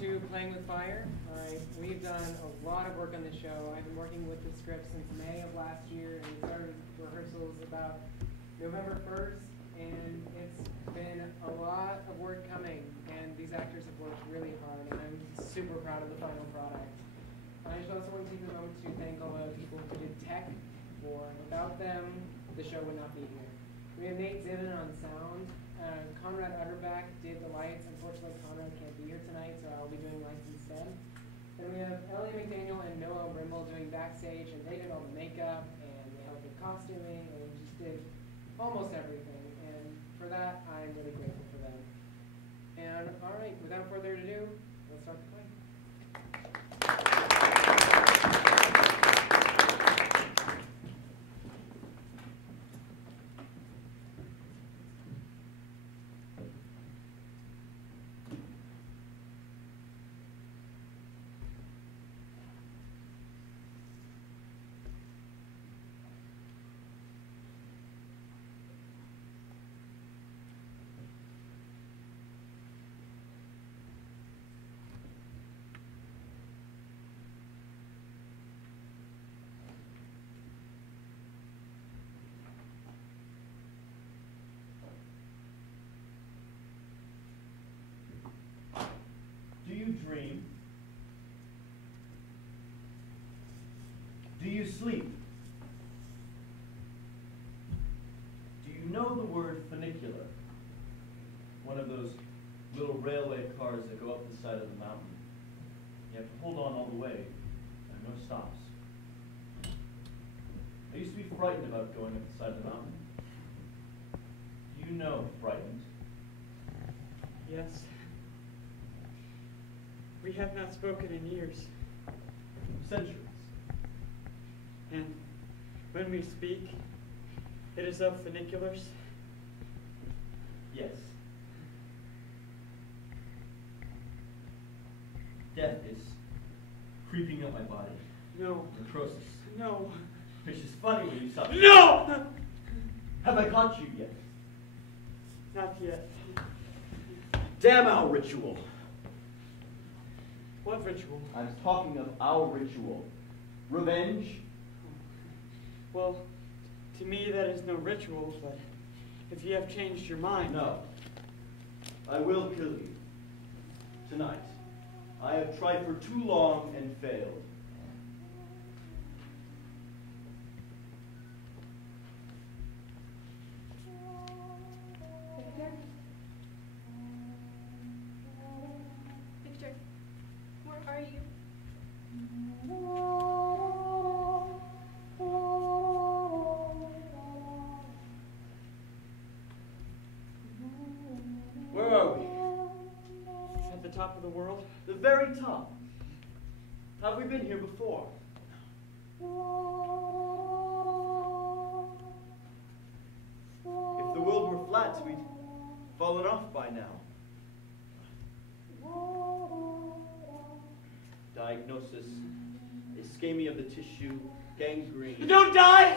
to Playing with Fire. We've done a lot of work on this show. I've been working with the script since May of last year, and we started rehearsals about November 1st, and it's been a lot of work coming, and these actors have worked really hard, and I'm super proud of the final product. I just also want to take a moment to thank all the people who did tech, for without them, the show would not be here. We have Nate Zivin on sound. Conrad Utterback did the lights. Unfortunately, Conrad can't be here tonight, so I'll be doing lights instead. Then we have Ellie, McDaniel, and Noelle Brimble doing backstage, and they did all the makeup, and they helped with costuming, and just did almost everything. And for that, I'm really grateful for them. And all right, without further ado, let's start the play. Do you dream? Do you sleep? Do you know the word funicular? One of those little railway cars that go up the side of the mountain. You have to hold on all the way, and no stops. I used to be frightened about going up the side of the mountain. Do you know frightened? Yes. We have not spoken in years. Centuries. And when we speak, it is of funiculars? Yes. Death is creeping up my body. No. Necrosis. No. Which is funny when you stop. No! Have I caught you yet? Not yet. Damn our ritual. What ritual? I'm talking of our ritual. Revenge? Well, to me that is no ritual, but if you have changed your mind... No. I will kill you. Tonight. I have tried for too long and failed. Victor, where are you? Where are we? At the top of the world? The very top. Have we been here before? If the world were flat, we'd fallen off by now. Diagnosis: ischemia of the tissue, gangrene. Don't die!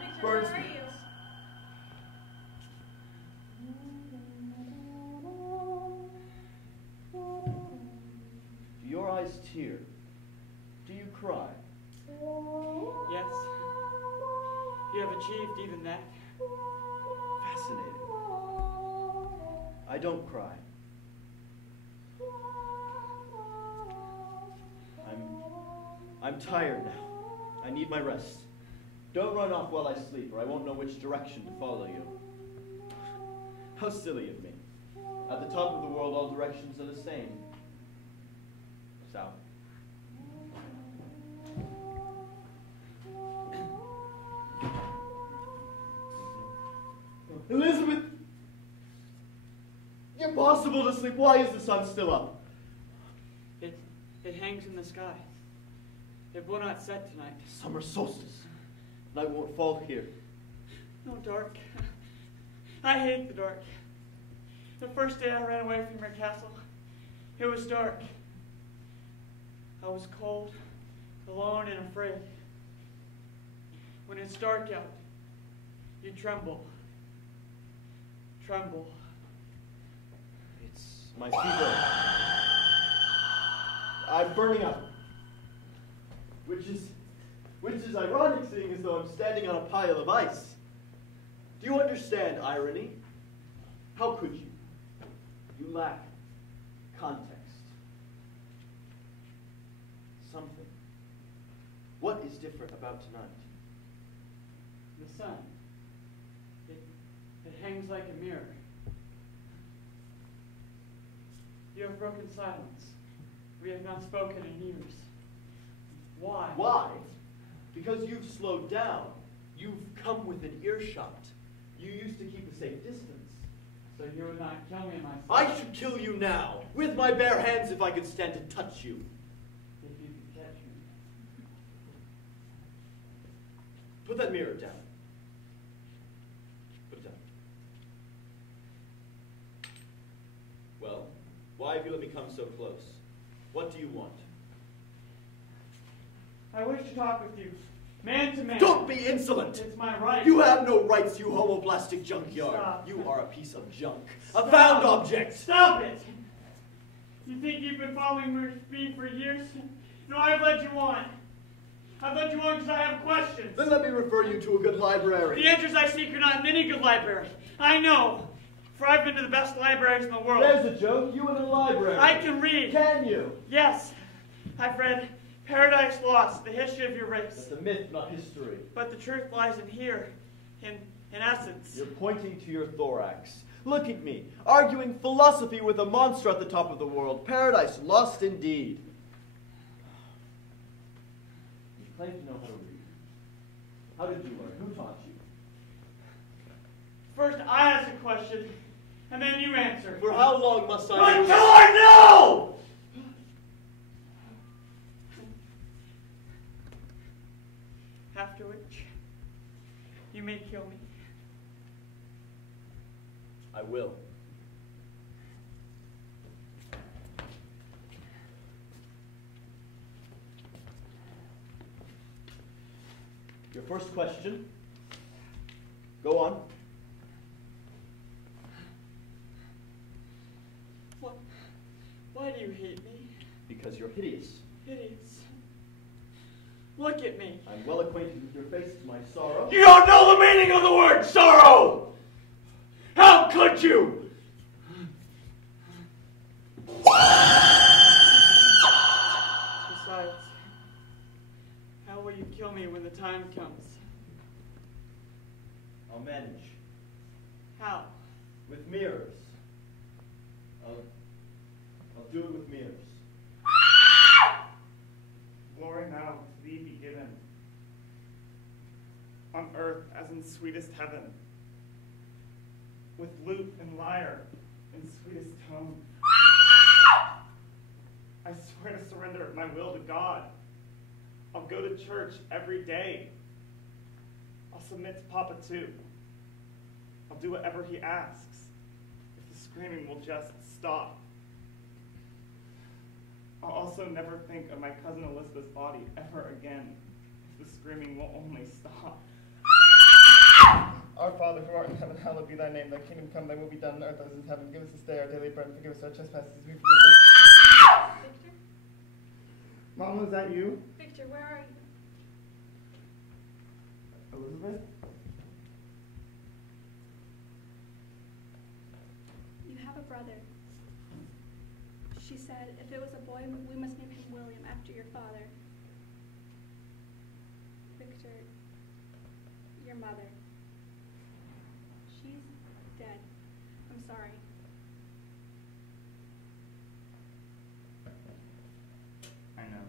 Victor, Burns where are me. you? Do your eyes tear? Do you cry? Yes. You have achieved even that. Fascinating. I don't cry. I'm tired now. I need my rest. Don't run off while I sleep, or I won't know which direction to follow you. How silly of me. At the top of the world, all directions are the same. South. Elizabeth! Impossible to sleep. Why is the sun still up? It hangs in the sky. It will not set tonight. Summer solstice. Night won't fall here. No dark. I hate the dark. The first day I ran away from your castle, it was dark. I was cold, alone, and afraid. When it's dark out, you tremble, tremble. It's my fever. I'm burning up. Which is ironic, seeing as though I'm standing on a pile of ice. Do you understand irony? How could you? You lack context. Something. What is different about tonight? The sun. It hangs like a mirror. You have broken silence. We have not spoken in years. Why? Why? Because you've slowed down. You've come within earshot. You used to keep a safe distance. So you would not kill me myself? I should kill you now, with my bare hands if I could stand to touch you. If you could catch me. Put that mirror down. Put it down. Well, why have you let me come so close? What do you want? I wish to talk with you, man to man. Don't be insolent! It's my right. You have no rights, you homoplastic junkyard. Stop. You are a piece of junk. Stop. A found object. Stop it! You think you've been following me for years? No, I've led you on. I've led you on because I have questions. Then let me refer you to a good library. The answers I seek are not in any good library. I know, for I've been to the best libraries in the world. There's a joke. You in a library. I can read. Can you? Yes, I've read Paradise Lost, the history of your race. That's a myth, not history. But the truth lies in here, in essence. You're pointing to your thorax. Look at me, arguing philosophy with a monster at the top of the world. Paradise Lost indeed. You claim to know how to read. How did you learn? Who taught you? First I ask a question, and then you answer. For how long must I... Until I know! After which, you may kill me. I will. Your first question. Go on. Why do you hate me? Because you're hideous. Hideous. Look at me. I'm well acquainted with your face, to my sorrow. You don't know the meaning of the word sorrow! How could you? Besides, how will you kill me when the time comes? I'll manage. How? With mirrors. I'll do it with mirrors. Glory now to thee be given, on earth as in sweetest heaven, with lute and lyre in sweetest tone. I swear to surrender my will to God. I'll go to church every day. I'll submit to Papa too. I'll do whatever he asks, if the screaming will just stop. I'll also never think of my cousin Elizabeth's body ever again, if the screaming will only stop. Our Father who art in heaven, hallowed be thy name. Thy kingdom come, thy will be done on earth as in heaven. Give us this day our daily bread, and forgive us our trespasses as we forgive those. Victor? Mama, is that you? Victor, where are you? Elizabeth? You have a brother. She said if it was a boy, we must name him William after your father. Victor, your mother. She's dead. I'm sorry. I know.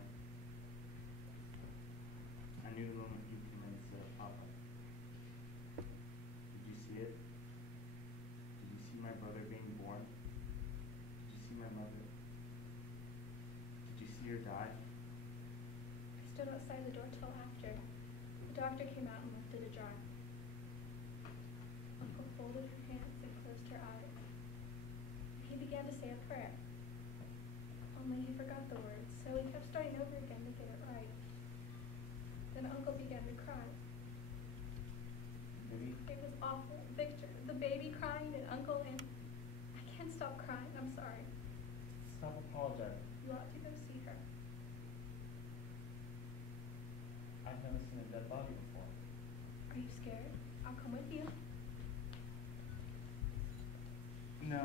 I knew the moment you came in and said, Papa. Did you see it? Did you see my brother being born? Did you see my mother? Did you see her die? I stood outside the door till after. The doctor came out and left it ajar. Uncle folded her hands and closed her eyes. He began to say a prayer. Only he forgot the words, so he kept starting over again to get it right. Then Uncle began to cry. Maybe. It was awful. Victor, the baby crying and Uncle dead body before. Are you scared? I'll come with you. No.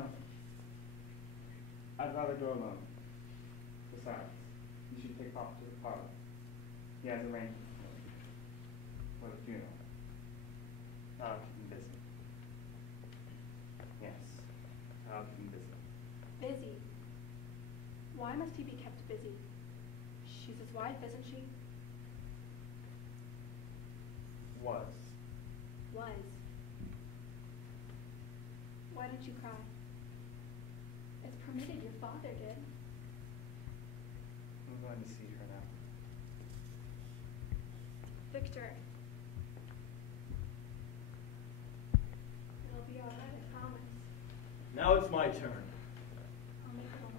I'd rather go alone. Besides, you should take Papa to the parlor. He has arrangements for the funeral. I'll keep him busy. Yes, I'll keep him busy. Busy? Why must he be kept busy? She's his wife, isn't she? Was. Was. Why don't you cry? It's permitted, your father did. I'm going to see her now. Victor. It'll be all right, I promise. Now it's my turn. I'll make it all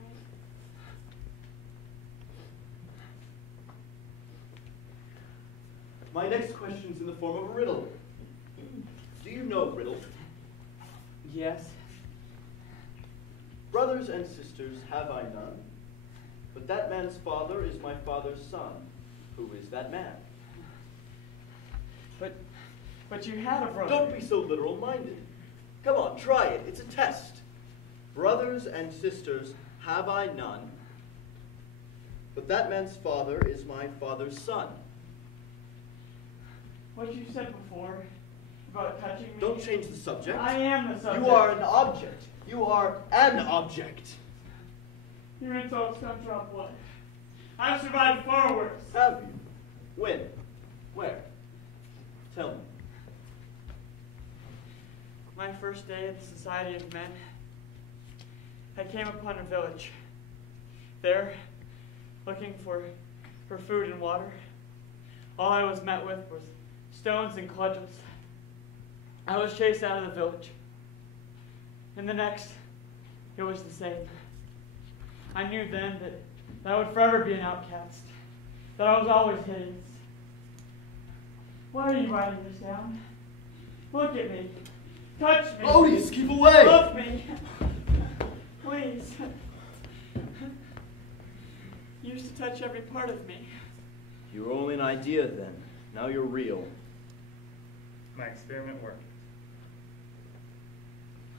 right. My next question's in the form of a riddle. Do you know Riddle? Yes. Brothers and sisters have I none, but that man's father is my father's son. Who is that man? But you had a brother. Don't be so literal-minded. Come on, try it. It's a test. Brothers and sisters have I none, but that man's father is my father's son. What you said before about touching me. Don't change the subject. I am the subject. You are an object. You are an object. Your insults don't drop blood. I've survived far worse. Have you? When? Where? Tell me. My first day at the Society of Men, I came upon a village. There, looking for food and water, all I was met with was stones and cudgels. I was chased out of the village. And the next, it was the same. I knew then that I would forever be an outcast, that I was always hideous. Why are you writing this down? Look at me. Touch me. Odious, keep away! Love me. Please. You used to touch every part of me. You were only an idea then. Now you're real. My experiment worked.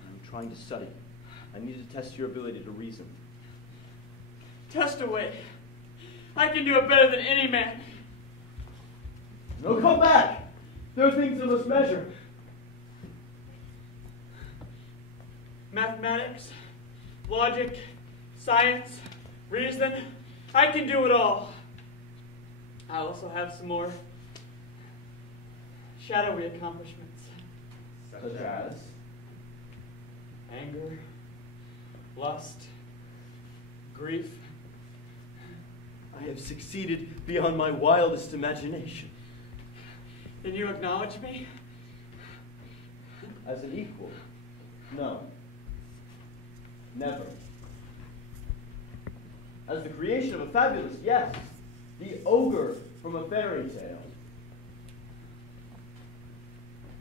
I'm trying to study. I need to test your ability to reason. Test away. I can do it better than any man. No, come back! There are things I must measure. Mathematics, logic, science, reason. I can do it all. I also have some more shadowy accomplishments. Such as? Anger, lust, grief. I have succeeded beyond my wildest imagination. Did you acknowledge me? As an equal? No. Never. As the creation of a fabulous, yes. The ogre from a fairy tale.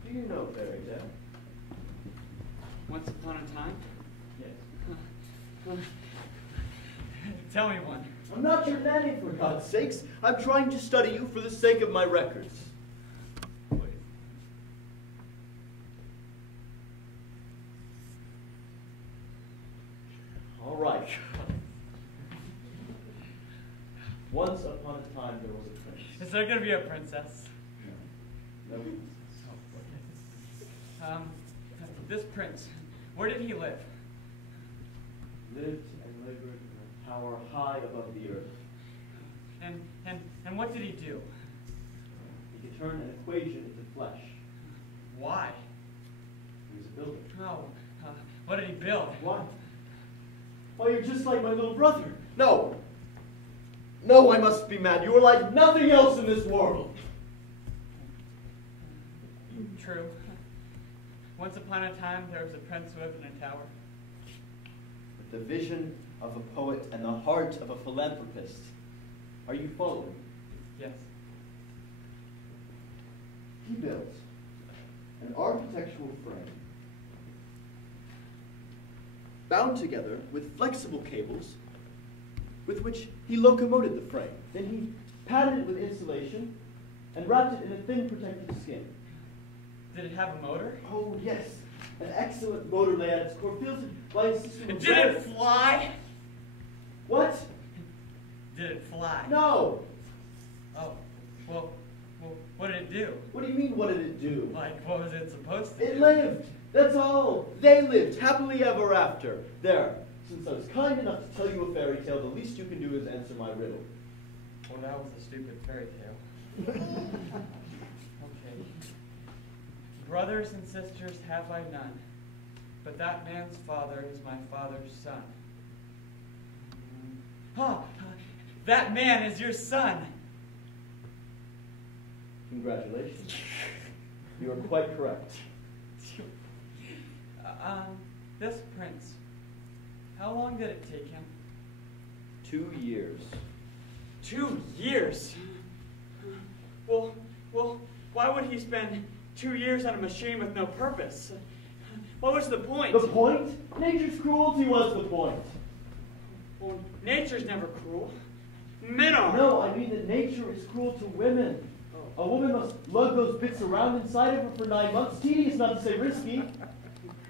Do you know fairy tale? Once upon a time? Yes. Tell me one. I'm not your nanny, for God's sakes. I'm trying to study you for the sake of my records. All right. Once upon a time, there was a prince. Is there going to be a princess? No. This prince, where did he live? Lived and labored in a tower high above the earth. And what did he do? He could turn an equation into flesh. Why? He was a builder. Oh, what did he build? Why? Oh, you're just like my little brother. No. No, I must be mad. You are like nothing else in this world. True. Once upon a time, there was a prince who lived in a tower. With the vision of a poet and the heart of a philanthropist. Are you following? Yes. He built an architectural frame bound together with flexible cables with which he locomoted the frame. Then he padded it with insulation and wrapped it in a thin protective skin. Did it have a motor? Oh, yes. An excellent motor lay at its core, fielded by a system of... Did it fly? What? Did it fly? No. Oh, well, what did it do? What do you mean, what did it do? Like, what was it supposed to It do? lived. That's all. They lived happily ever after. There. Since I was kind enough to tell you a fairy tale, the least you can do is answer my riddle. Well, that was a stupid fairy tale. Okay. Brothers and sisters have I none, but that man's father is my father's son. That man is your son. Congratulations. You are quite correct. This prince, how long did it take him? 2 years. 2 years? Well, why would he spend 2 years on a machine with no purpose? What was the point? The point? Nature's cruelty was the point. Well, nature's never cruel. Men are. No, I mean that nature is cruel to women. A woman must lug those bits around inside of her for 9 months. Tedious, not to say risky.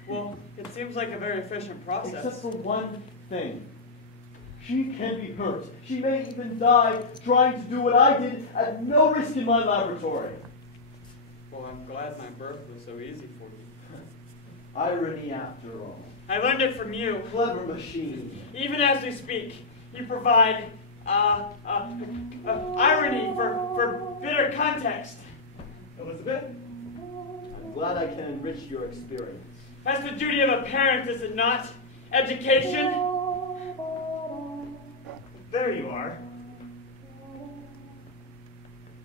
Well, it seems like a very efficient process. Except for one thing. She can be hurt. She may even die trying to do what I did at no risk in my laboratory. Well, I'm glad my birth was so easy for you. Irony after all. I learned it from you. Clever machine. Even as we speak, you provide irony for bitter context. Elizabeth? I'm glad I can enrich your experience. That's the duty of a parent, is it not? Education? There you are.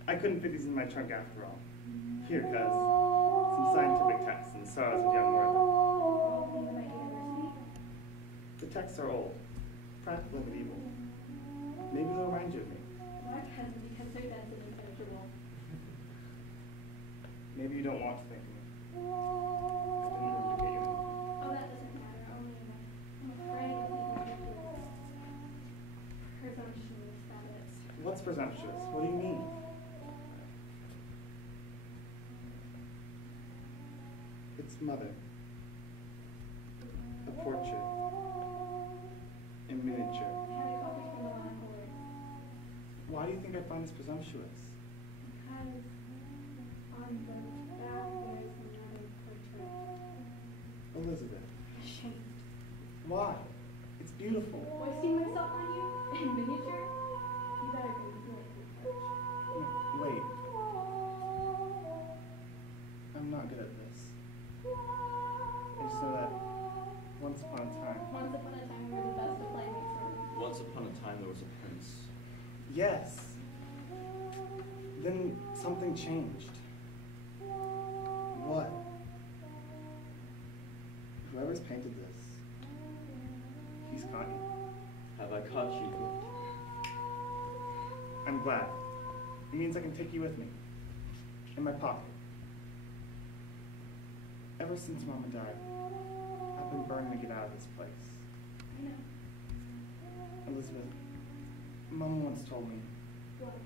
I couldn't fit these in my trunk after all. Here, cuz. Some scientific texts and sorrows of young Noelle. The texts are old, practical and medieval. Maybe they'll remind you of me. Why can't it because they're dense and impenetrable? Maybe you don't want to think of me. I didn't mean to get you in. Oh, that doesn't matter. Only I'm afraid of being presumptuous, that is. What's presumptuous? What do you mean? It's mother. A portrait. In miniature. Having coffee from the line board. Why do you think I find this presumptuous? Because on the back there's another portrait. Elizabeth. Ashamed. Why? It's beautiful. Wasting myself on you in miniature? You better go to the porch. Wait. I'm not good at this. I just know that once upon a time. Once upon a time, we were the best of playmates for me. Once upon a time there was a prince. Yes. Then something changed. What? Whoever's painted this, he's caught you. Have I caught you? I'm glad. It means I can take you with me. In my pocket. Ever since Mama died, I've been burning to get out of this place. I know. Elizabeth, Mama once told me What?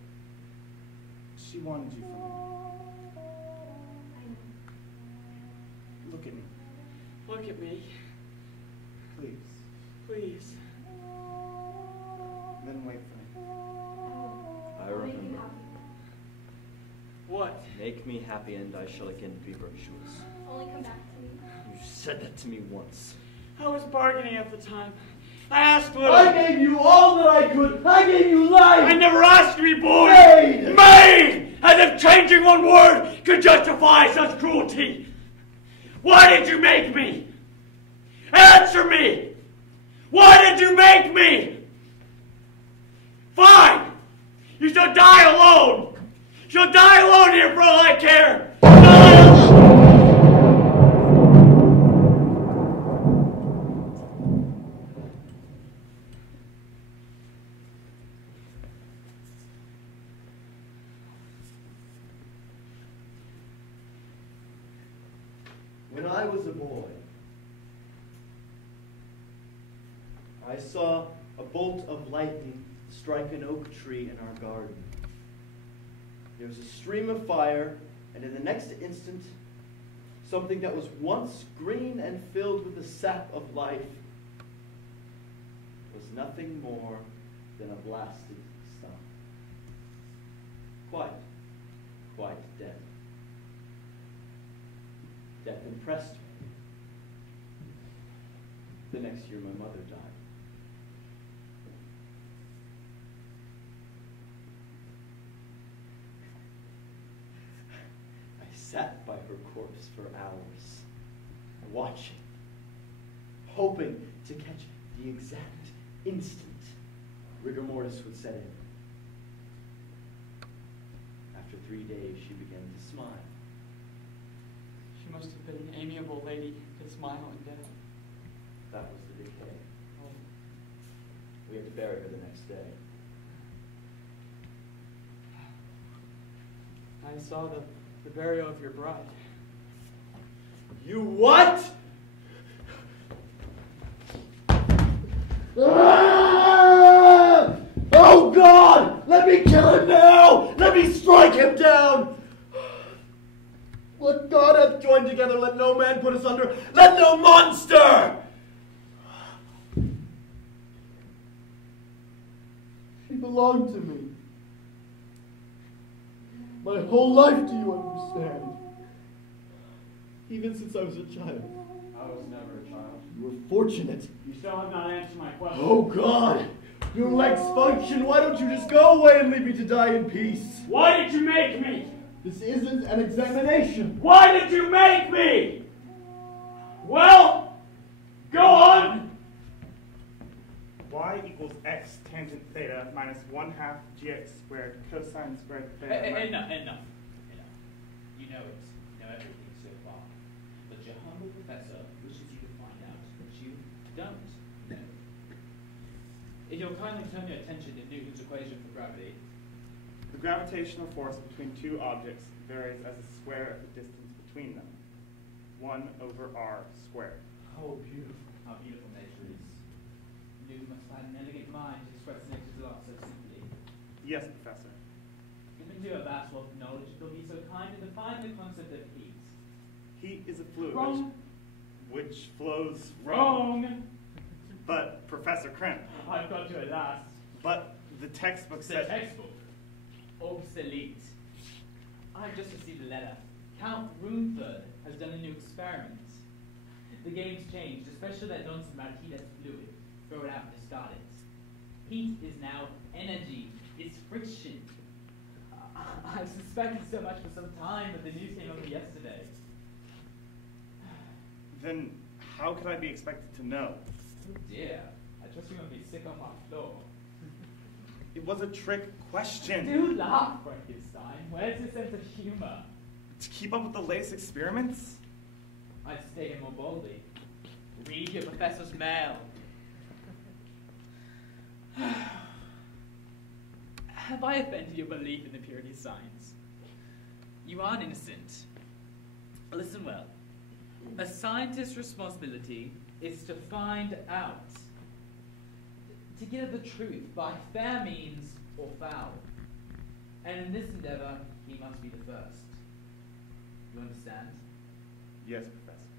she wanted you for me. I know. Look at me, Look at me, please. please. Then wait for me. I I'll make you remember. happy. What? Make me happy and I shall again be virtuous. Only come back to me. You said that to me once. I was bargaining at the time. I asked little. I gave you all that I could. I gave you life. I never asked to be born. Made. Made! As if changing one word could justify such cruelty. Why did you make me? Answer me! Why did you make me? Fine! You shall die alone! She'll die alone here for all I care! Die alone! When I was a boy, I saw a bolt of lightning strike an oak tree in our garden. There was a stream of fire, and in the next instant, something that was once green and filled with the sap of life was nothing more than a blasted stump. Quite dead. Death impressed me. The next year my mother died. I sat by her corpse for hours, watching, hoping to catch the exact instant rigor mortis would set in. After 3 days, she began to smile. She must have been an amiable lady to smile in death. That was the decay. We had to bury her the next day. I saw the burial of your bride. You what? Ah! Oh God! Let me kill him now! Let me strike him down! What God hath joined together, let no man put asunder. Let no monster! She belonged to me. My whole life, do you understand? Even since I was a child. I was never a child. You were fortunate. You still have not answered my question. Oh God! Your legs function. Why don't you just go away and leave me to die in peace? Why did you make me? This isn't an examination. Why did you make me? Well, go on. Y equals x tangent theta minus 1/2 gx squared cosine squared theta. Enough. You know it. You know everything so far. But your humble professor wishes you to find out that you don't know. If you'll kindly turn your attention to Newton's equation for gravity. The gravitational force between two objects varies as the square of the distance between them. 1/r squared. Oh, beautiful. How beautiful nature is. Newton must have had an elegant mind to express nature's law so simply. Yes, Professor. Given to a vast wealth of knowledge, if you'll be so kind to define the concept of heat. Heat is a fluid Wrong. which flows from... Wrong. But, Professor Crimp, I've got you at last. but the textbook It's the said... textbook. Obsolete. I've just received a letter. Count Runeford has done a new experiment. The game's changed, especially that nonsense about heat as fluid. Throw it out and discard it. Heat is now energy. It's friction. I've suspected so much for some time, but the news came over yesterday. Then how could I be expected to know? Oh dear. I trust you won't be sick on my floor. It was a trick question. Do laugh, Frankenstein. Where's your sense of humor? To keep up with the latest experiments? I'd state it more boldly. Read your professor's mail. Have I offended your belief in the purity of science? You aren't innocent. Listen well. A scientist's responsibility is to find out, to get at the truth by fair means or foul. And in this endeavor, he must be the first. You understand? Yes, Professor.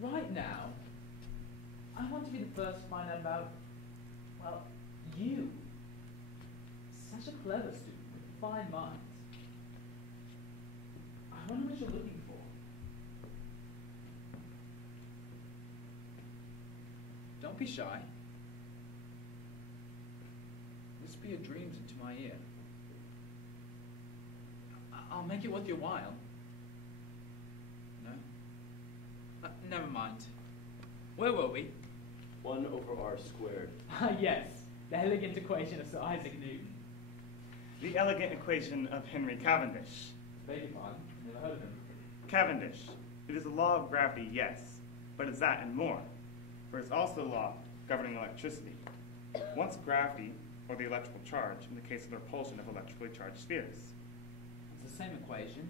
Right now, I want to be the first to find out about, well, you. Such a clever student with a fine mind. I wonder what you're looking for. Don't be shy. Whisper your dreams into my ear. I'll make it worth your while. No? Never mind. Where were we? 1/r squared. Ah, yes. The elegant equation of Sir Isaac Newton. The elegant equation of Henry Cavendish. Beg your pardon. Never heard of him. Cavendish. It is a law of gravity, yes, but it's that and more. For it's also a law governing electricity. Once gravity, or the electrical charge, in the case of the repulsion of electrically charged spheres. It's the same equation.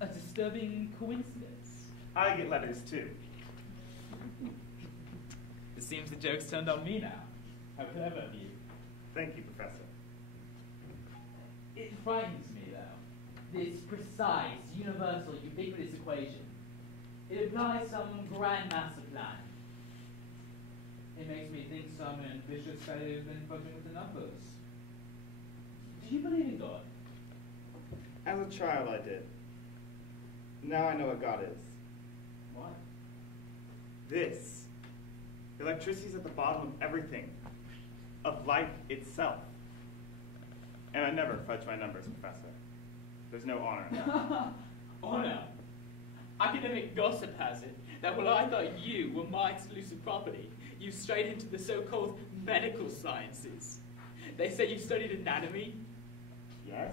A disturbing coincidence. I get letters too. It seems the joke's turned on me now. How clever of you. Thank you, Professor. It frightens me, though. This precise, universal, ubiquitous equation. It implies some grand master plan. It makes me think some ambitious failure has been fudging with the numbers. Do you believe in God? As a child, I did. Now I know what God is. What? This. Electricity's at the bottom of everything. Of life itself. And I never fudge my numbers, Professor. There's no honor in that. Honor? Academic gossip has it that while I thought you were my exclusive property, you strayed into the so-called medical sciences. They say you studied anatomy. Yes?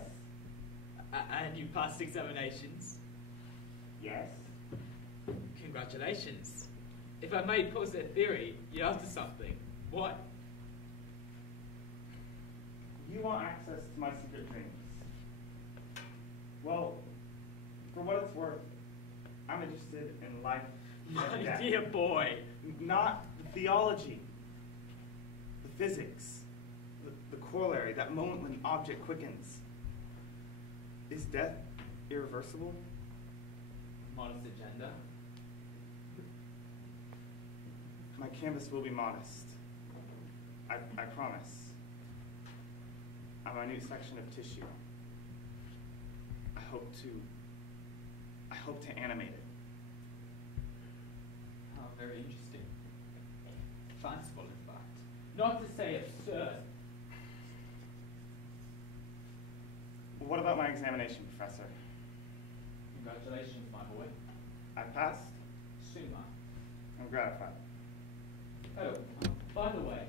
And you passed examinations. Yes? Congratulations. If I may pose that theory, you're after something. What? You want access to my secret dreams. Well, for what it's worth, I'm interested in life and My death. dear boy. Not the theology, the physics, the corollary, that moment when the object quickens. Is death irreversible? Modest agenda. My canvas will be modest. I promise. A minute section of tissue. I hope to animate it. Oh, very interesting. Fanciful, in fact. Not to say absurd. What about my examination, Professor? Congratulations, my boy. I passed? Soon, I'm gratified. Oh, by the way,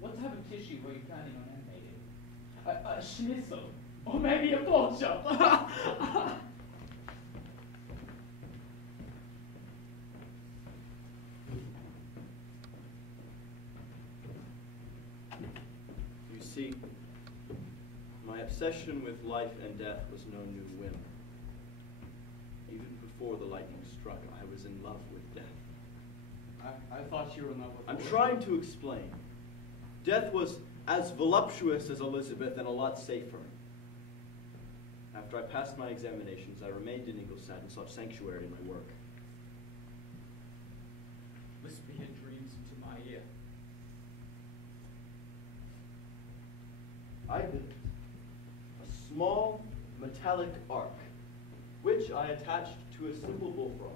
what type of tissue were you planning on animating? A schnitzel? Or maybe a pork chop? You see, my obsession with life and death was no new whim. Even before the lightning struck, I was in love with death. I thought you were in love with I'm Laura. trying to explain. Death was as voluptuous as Elizabeth and a lot safer. After I passed my examinations, I remained in Ingolstadt and sought sanctuary in my work. Whisper your dreams into my ear. I built a small metallic arc, which I attached to a simple bullfrog.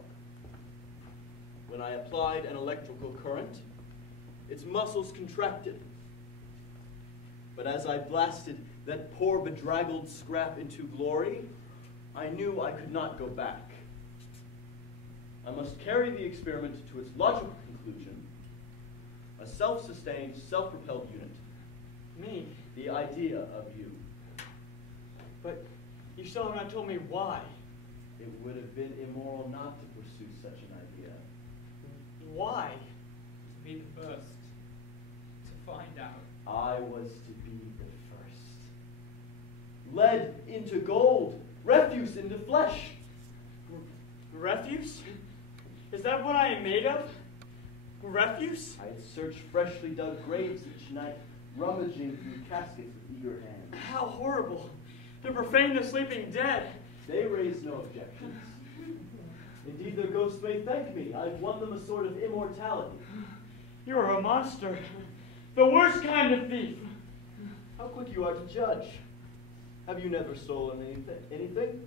When I applied an electrical current, its muscles contracted. But as I blasted that poor bedraggled scrap into glory, I knew I could not go back. I must carry the experiment to its logical conclusion, a self-sustained, self-propelled unit. Me? The idea of you. But you still have not told me why. It would have been immoral not to pursue such an idea. Why? To be the first. To find out. I was to be the first. Lead into gold, refuse into flesh. Refuse? Is that what I am made of? Refuse? I had searched freshly dug graves each night, rummaging through caskets with eager hands. How horrible. To profane the sleeping dead. They raised no objections. Indeed, their ghosts may thank me. I've won them a sort of immortality. You are a monster. The worst kind of thief. How quick you are to judge. Have you never stolen anything?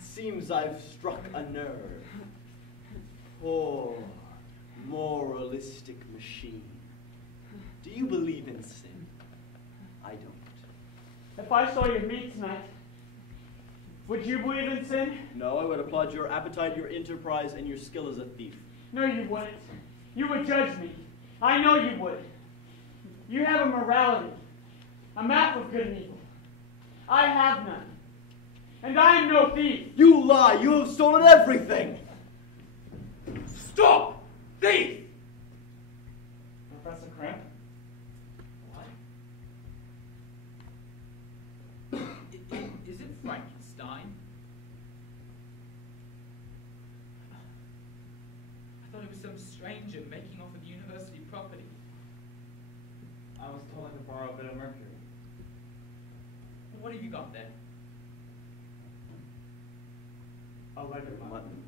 Seems I've struck a nerve. Poor, moralistic machine. Do you believe in sin? I don't. If I saw you meet tonight, would you believe in sin? No, I would applaud your appetite, your enterprise, and your skill as a thief. No, you wouldn't. You would judge me. I know you would. You have a morality, a map of good and evil. I have none. And I am no thief. You lie! You have stolen everything! Stop! Thief! Professor Cramp? What? Is it Frankenstein? I thought it was some stranger making off with university property. I was told I could borrow a bit of mercury. What have you got there? A leg of mutton.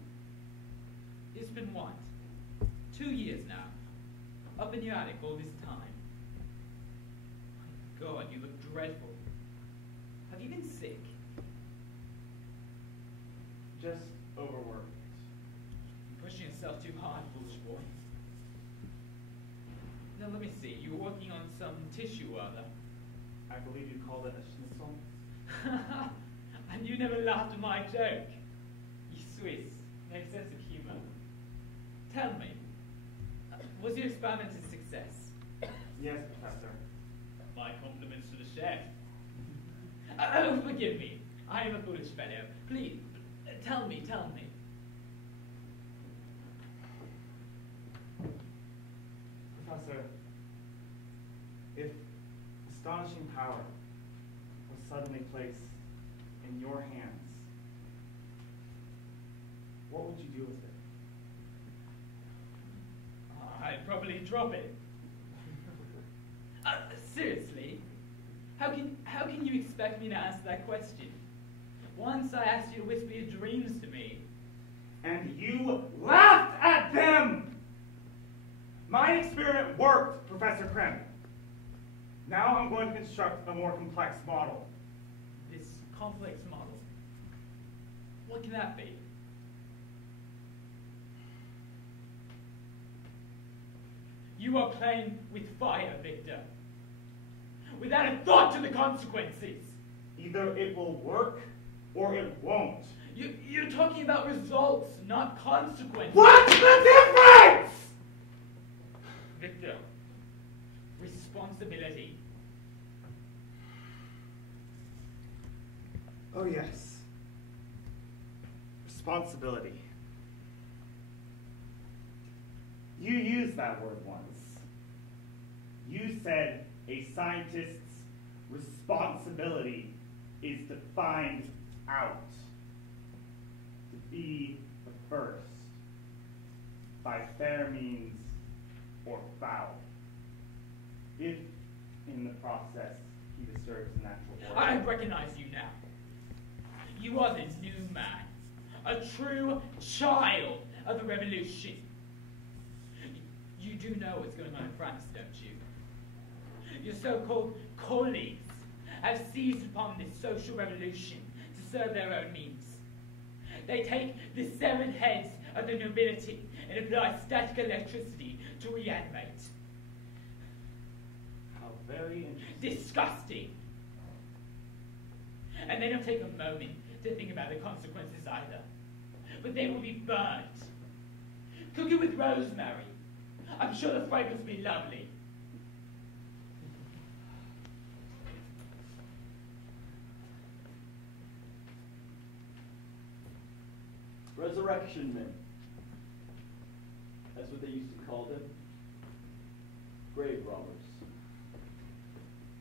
It's been what? 2 years now. Up in your attic all this time. My God, you look dreadful. Have you been sick? Just overworked. You're pushing yourself too hard, foolish boy. Now let me see. You were working on some tissue or other. I believe you called it a schnitzel. And you never laughed at my joke. You Swiss, no sense of humor. Tell me, was your experiment a success? Yes, Professor. My compliments to the chef. Oh, forgive me. I am a foolish fellow. Please, tell me. Professor, if astonishing power was suddenly placed in your hands, what would you do with it? I'd probably drop it. Seriously? How can you expect me to answer that question? Once I asked you to whisper your dreams to me. And you laughed at them! My experiment worked, Professor Krem. Now I'm going to construct a more complex model. This complex model. What can that be? You are playing with fire, Victor. Without a thought to the consequences. Either it will work or it won't. You're talking about results, not consequences. What's the difference? Victor, responsibility. Oh, yes. Responsibility. You used that word once. You said a scientist's responsibility is to find out, to be the first, by fair means or foul, if in the process he disturbs natural order. I recognize you now. You are the new man, a true child of the revolution. You do know what's going on in France, don't you? Your so-called colleagues have seized upon this social revolution to serve their own means. They take the severed heads of the nobility and apply static electricity to reanimate. How very interesting. Disgusting. And they don't take a moment to think about the consequences either. But they will be burned. Cook it with rosemary. I'm sure the fragrance will be lovely. Resurrection men. That's what they used to call them. Grave robbers.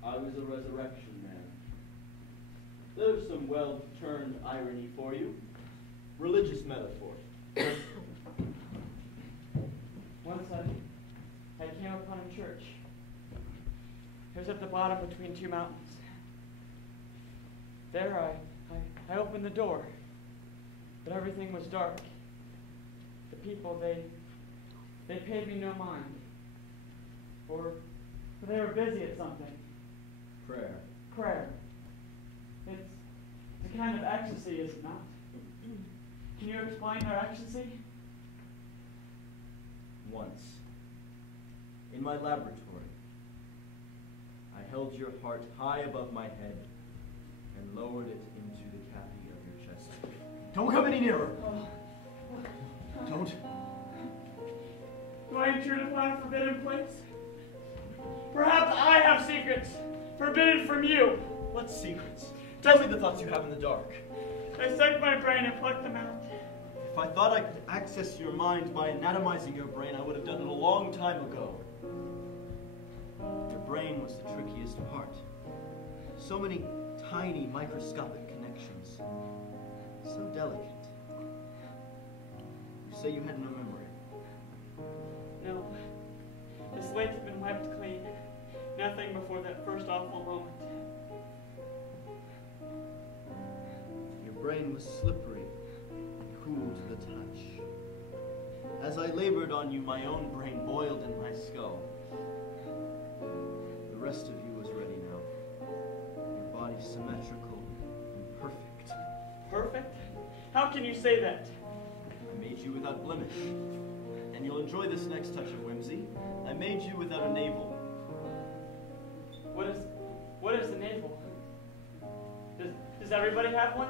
I was a resurrection man. There's some well-turned irony for you. Religious metaphor. Once I came upon a church. It was at the bottom between two mountains. There I opened the door, but everything was dark. The people, they paid me no mind. Or they were busy at something. Prayer. It's a kind of ecstasy, is it not? Can you explain their ecstasy? Once, in my laboratory, I held your heart high above my head and lowered it into the cavity of your chest. Don't come any nearer! Don't. Do I intrude upon a forbidden place? Perhaps I have secrets forbidden from you. What secrets? Tell me the thoughts you have in the dark. Dissect my brain and pluck them out. If I thought I could access your mind by anatomizing your brain, I would have done it a long time ago. Your brain was the trickiest part. So many tiny microscopic connections. So delicate. You say you had no memory. No. The slates have been wiped clean. Nothing before that first awful moment. Your brain was slippery and cool to the touch. As I labored on you, my own brain boiled in my skull. The rest of you was ready now. Your body symmetrical and perfect. Perfect? How can you say that? I made you without blemish. And you'll enjoy this next touch of whimsy. I made you without a navel. What is the navel? Does everybody have one?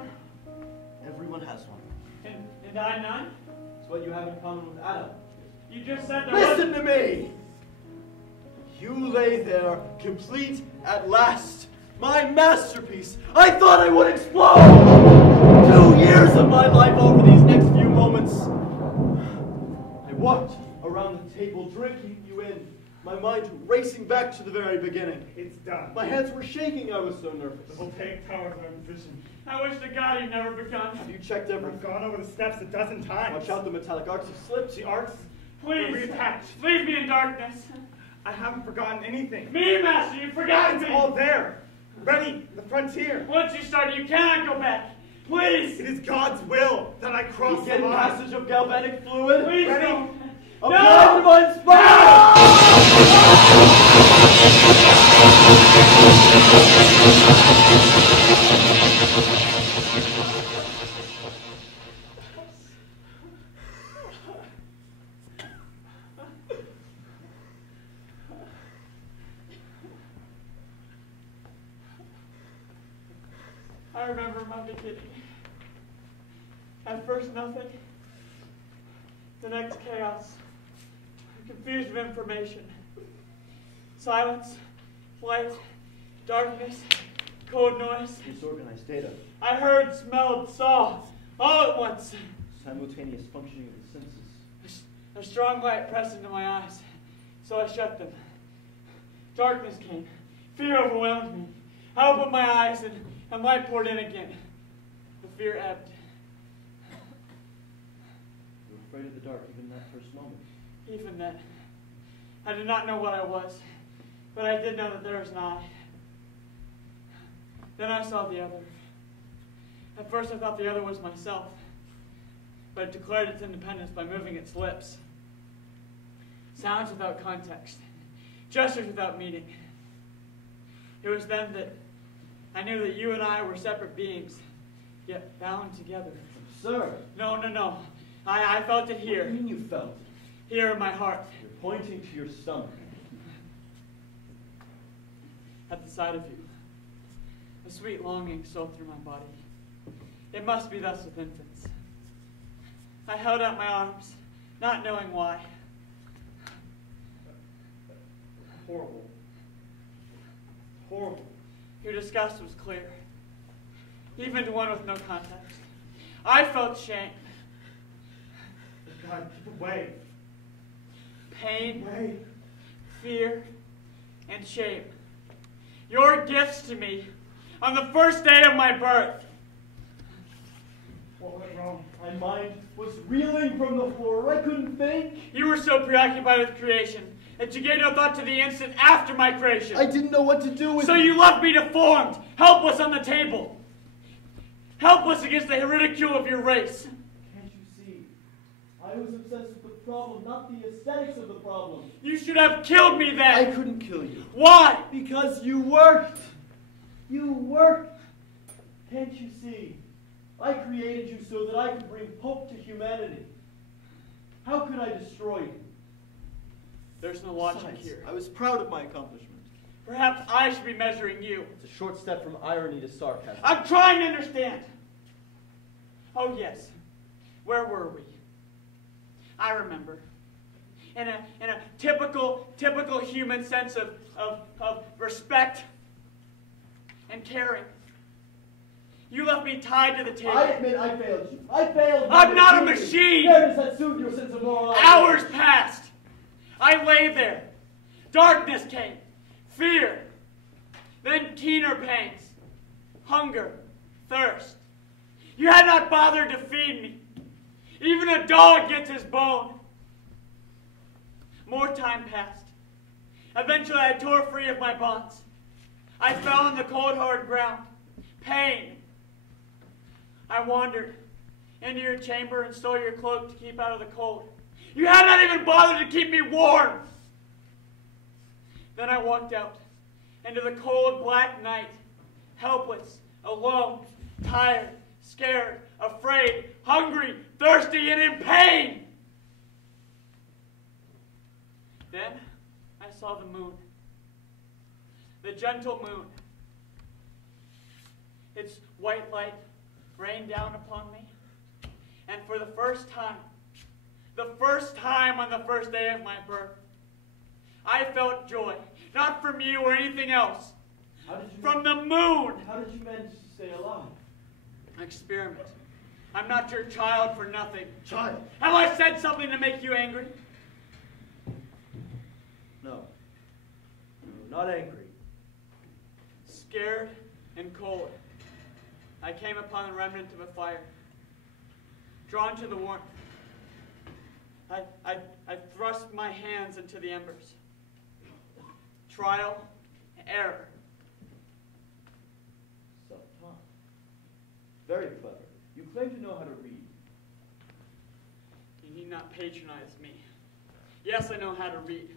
Everyone has one. And I none? It's what you have in common with Adam. You just said there Listen to me! You lay there, complete at last. My masterpiece. I thought I would explode! 2 years of my life over these next few moments. I walked around the table, drinking you in. My mind racing back to the very beginning. It's done. My hands were shaking, I was so nervous. The voltaic tower is our position. I wish to God you'd never begun. Have you checked I've everything? gone over the steps a dozen times. Watch out, the metallic arcs have slipped. The arcs Please, were reattached. leave me in darkness. I haven't forgotten anything. Me, Master, you forgot It's me. all there. Ready, the frontier. Once you start, you cannot go back. Please. It is God's will that I cross the Get line. passage of galvanic fluid. Please Ready? don't. Apply divine spark! I remember my beginning. At first, nothing. The next chaos. Confusion of information. Silence, light, darkness, cold noise. Disorganized data. I heard, smelled, saw, all at once. Simultaneous functioning of the senses. A strong light pressed into my eyes, so I shut them. Darkness came. Fear overwhelmed me. I opened my eyes and light poured in again. The fear ebbed. You were afraid of the dark even in that first moment. Even then, I did not know what I was, but I did know that there was an eye. Then I saw the other. At first I thought the other was myself, but it declared its independence by moving its lips. Sounds without context, gestures without meaning. It was then that I knew that you and I were separate beings, yet bound together. Sir! No. I felt it What here. do you mean you felt? Here in my heart. You're pointing to your stomach. At the sight of you. A sweet longing stole through my body. It must be thus with infants. I held out my arms, not knowing why. Horrible. Horrible. Your disgust was clear, even to one with no context. I felt shame, God, keep away. pain, Away. fear, and shame. Your gifts to me on the first day of my birth. What went wrong? My mind was reeling from the horror. I couldn't think. You were so preoccupied with creation that you gave no thought to the instant after my creation. I didn't know what to do with So you left me deformed, helpless on the table. Helpless against the ridicule of your race. Can't you see? I was obsessed with the problem, not the aesthetics of the problem. You should have killed me I then. couldn't kill you. Why? Because you worked. You worked. Can't you see? I created you so that I could bring hope to humanity. How could I destroy you? There's no logic Besides, here. I was proud of my accomplishment. Perhaps I should be measuring you. It's a short step from irony to sarcasm. I'm trying to understand. Oh yes, where were we? I remember. In a typical human sense of respect and caring. You left me tied to the table. I admit I failed you. I failed you. I'm not a machine. Where does that suit your sense of morality? Hours passed. I lay there. Darkness came. Fear. Then keener pains. Hunger. Thirst. You had not bothered to feed me. Even a dog gets his bone. More time passed. Eventually, I tore free of my bonds. I fell on the cold, hard ground. Pain. I wandered into your chamber and stole your cloak to keep out of the cold. You had not even bothered to keep me warm. Then I walked out into the cold, black night, helpless, alone, tired, scared, afraid, hungry, thirsty, and in pain. Then I saw the moon, the gentle moon. Its white light rained down upon me, and for the first time on the first day of my birth, I felt joy, not from you or anything else, from the moon. How did you manage to stay alive? Experiment. I'm not your child for nothing. Child? Have I said something to make you angry? No. No, not angry. Scared and cold, I came upon the remnant of a fire. Drawn to the warmth, I thrust my hands into the embers. Trial, error. Self-taught. Very clever. You claim to know how to read. You need not patronize me. Yes, I know how to read.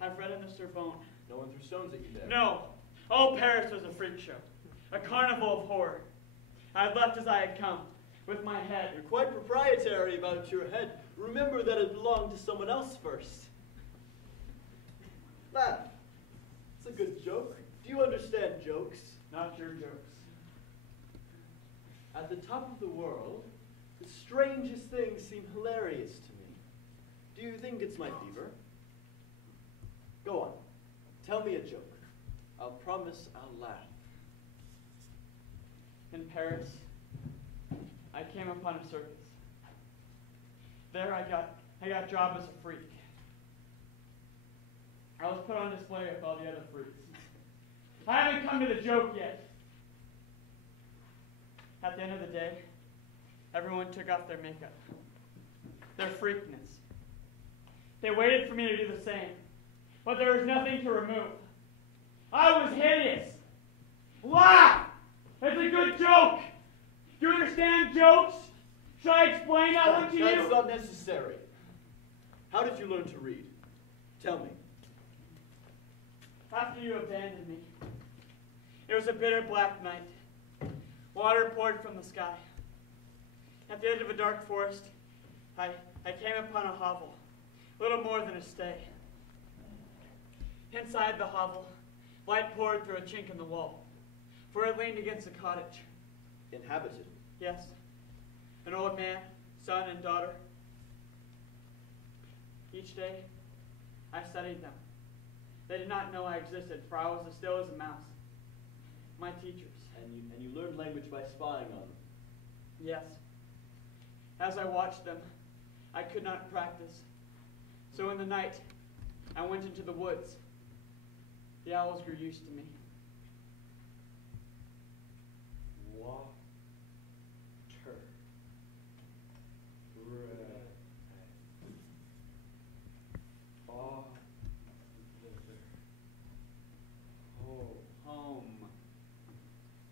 I've read in the Sorbonne. No one threw stones at you there. No. All Paris was a freak show. A carnival of horror. I had left as I had come, with my head. You're quite proprietary about your head. Remember that it belonged to someone else first. Laugh. It's a good joke. Do you understand jokes? Not your jokes. At the top of the world, the strangest things seem hilarious to me. Do you think it's my fever? Go on. Tell me a joke. I'll promise I'll laugh. In Paris, I came upon a circus. There I got a job as a freak. I was put on display with all the other freaks. I haven't come to the joke yet. At the end of the day, everyone took off their makeup, their freakness. They waited for me to do the same, but there was nothing to remove. I was hideous. Laugh! It's a good joke. Do you understand jokes? Should I explain that one to you? That's not necessary. How did you learn to read? Tell me. After you abandoned me, it was a bitter black night. Water poured from the sky. At the edge of a dark forest, I came upon a hovel, little more than a stay. Inside the hovel, light poured through a chink in the wall, for it leaned against a cottage. Inhabited? Yes. An old man, son, and daughter. Each day, I studied them. They did not know I existed, for I was as still as a mouse. My teachers. And you learned language by spying on them? Yes. As I watched them, I could not practice. So in the night, I went into the woods. The owls grew used to me. Water.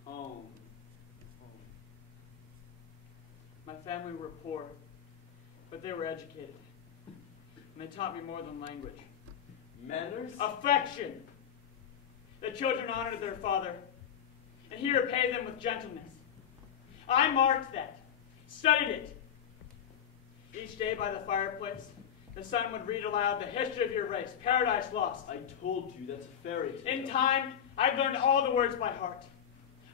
Home. My family were poor, but they were educated. And they taught me more than language. Manners? Affection! The children honored their father, and he repaid them with gentleness. I marked that, studied it. Each day by the fireplace, the son would read aloud the history of your race, Paradise Lost. I told you, that's a fairy tale. In time, I learned all the words by heart.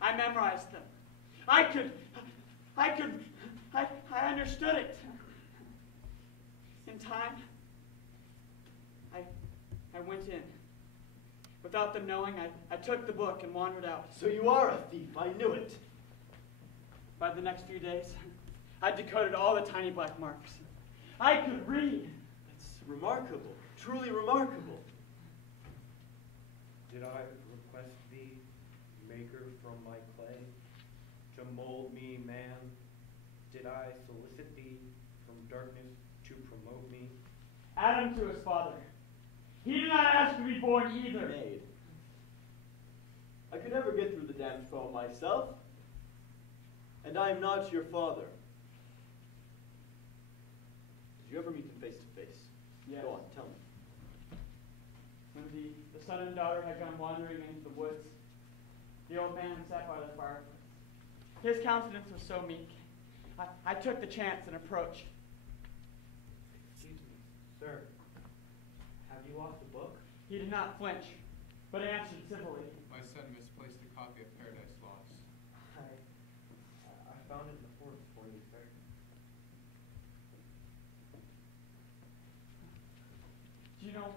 I memorized them. I understood it. In time, I went in. Without them knowing, I took the book and wandered out. So you are a thief, I knew it. By the next few days, I decoded all the tiny black marks. I could read. That's remarkable, truly remarkable. Did I request thee, maker from my clay, to mold me, man? Did I solicit thee from darkness to promote me? Adam to his father. He did not ask to be born either. Maid. I could never get through the damned phone myself. And I am not your father. Did you ever meet him face to face? Yes. Go on, tell me. When the son and daughter had gone wandering into the woods, the old man sat by the fireplace. His countenance was so meek. I took the chance and approached. Excuse me, sir. Have you lost a book? He did not flinch, but answered civilly. My son misplaced a copy of Paradise Lost. I found it in the forest for you, sir. Do you know,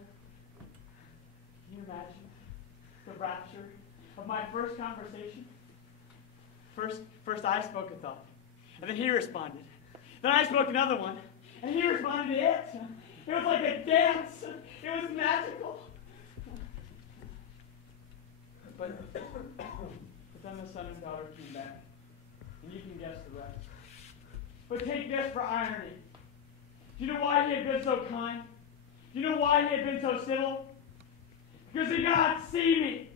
can you imagine the rapture of my first conversation? First I spoke a thought, and then he responded. Then I spoke another one, and he responded to it. It was like a dance. It was magical. But then the son and daughter came back, and you can guess the rest. But take this for irony. Do you know why he had been so kind? Do you know why he had been so civil? Because he cannot see me.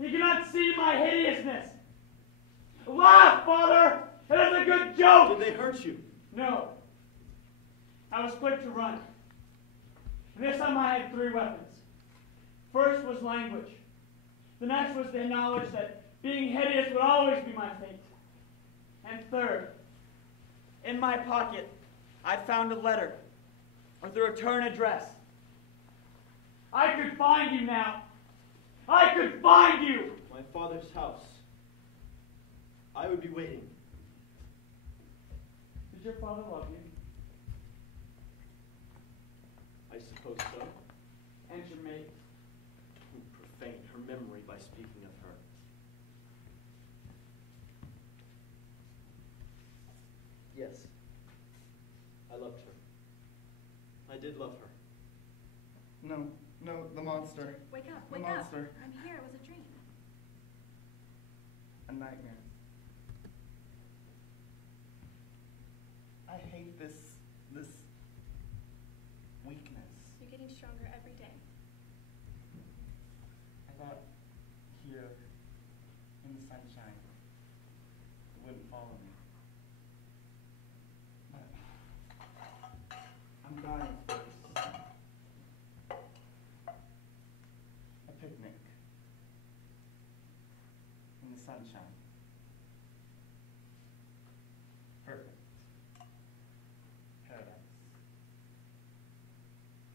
He cannot see my hideousness. Laugh, Father! It is a good joke! Did they hurt you? No. I was quick to run. And this time I had 3 weapons. First was language. The next was the knowledge that being hideous would always be my fate. And third, in my pocket, I found a letter with a return address. I could find you now. I could find you! My father's house. I would be waiting. Did your father love you? I suppose so. And your mate? Who profaned her memory by speaking of her. Yes. I loved her. I did love her. No, the monster. Wake up, The wake monster. up. I'm here, it was a dream. A nightmare. I hate this weakness. You're getting stronger every day. I thought here in the sunshine it wouldn't follow me. But I'm dying for this. A picnic in the sunshine. Perfect. Paradise.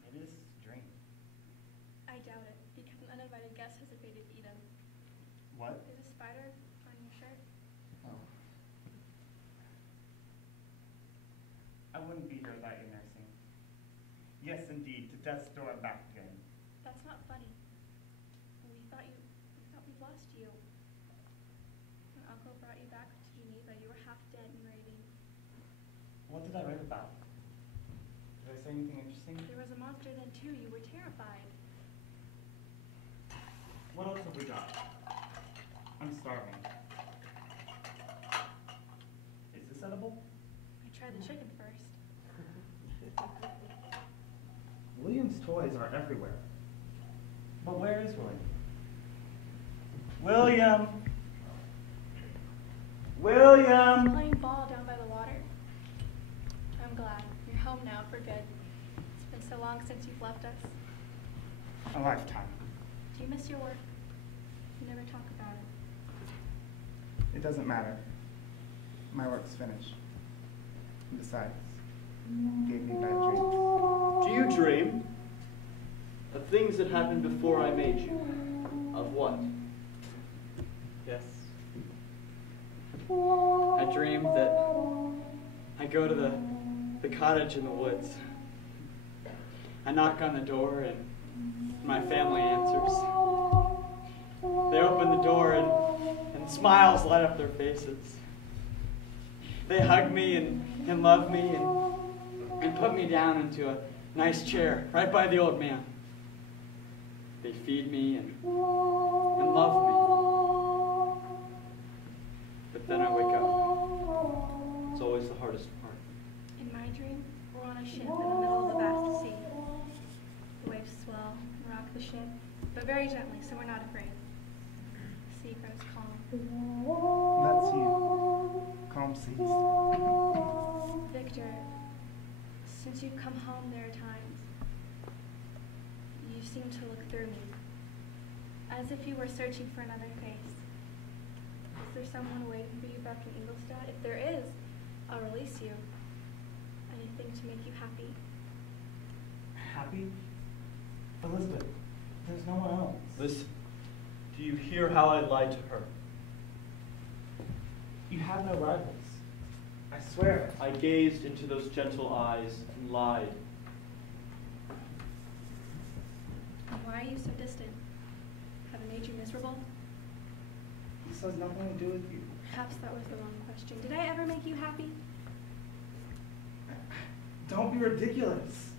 Maybe this is a dream. I doubt it, because an uninvited guest has evaded Eden. What? There's a spider on your shirt. Oh. I wouldn't be here without your nursing. Yes, indeed, to death's door and back again. That's not funny. We thought we'd lost you. When Uncle brought you back to Geneva, you were half dead and raving. What did I write about? Did I say anything interesting? There was a monster then too. You were terrified. What else have we got? I'm starving. Is this edible? I tried the chicken first. William's toys are everywhere. But where is William? William! William! Playing ball down by the water. I'm glad. You're home now for good. It's been so long since you've left us. A lifetime. Do you miss your work? You never talk about it. It doesn't matter. My work's finished. And besides, it gave me bad dreams. Do you dream of things that happened before I made you? Of what? Yes. I dreamed that I go to the cottage in the woods. I knock on the door and my family answers. They open the door and smiles light up their faces. They hug me and love me and put me down into a nice chair right by the old man. They feed me and love me. But then I wake up. It's always the hardest part. In my dream, we're on a ship in the middle of the vast sea. but very gently, so we're not afraid. See, grows calm. That's you. Calm seas. Victor, since you've come home, there are times you seem to look through me, as if you were searching for another face. Is there someone waiting for you back in Ingolstadt? If there is, I'll release you. Anything to make you happy. Happy? Elizabeth, there's no one else. Listen, do you hear how I lied to her? You have no rivals. I swear. I gazed into those gentle eyes and lied. Why are you so distant? Have I made you miserable? This has nothing to do with you. Perhaps that was the wrong question. Did I ever make you happy? Don't be ridiculous.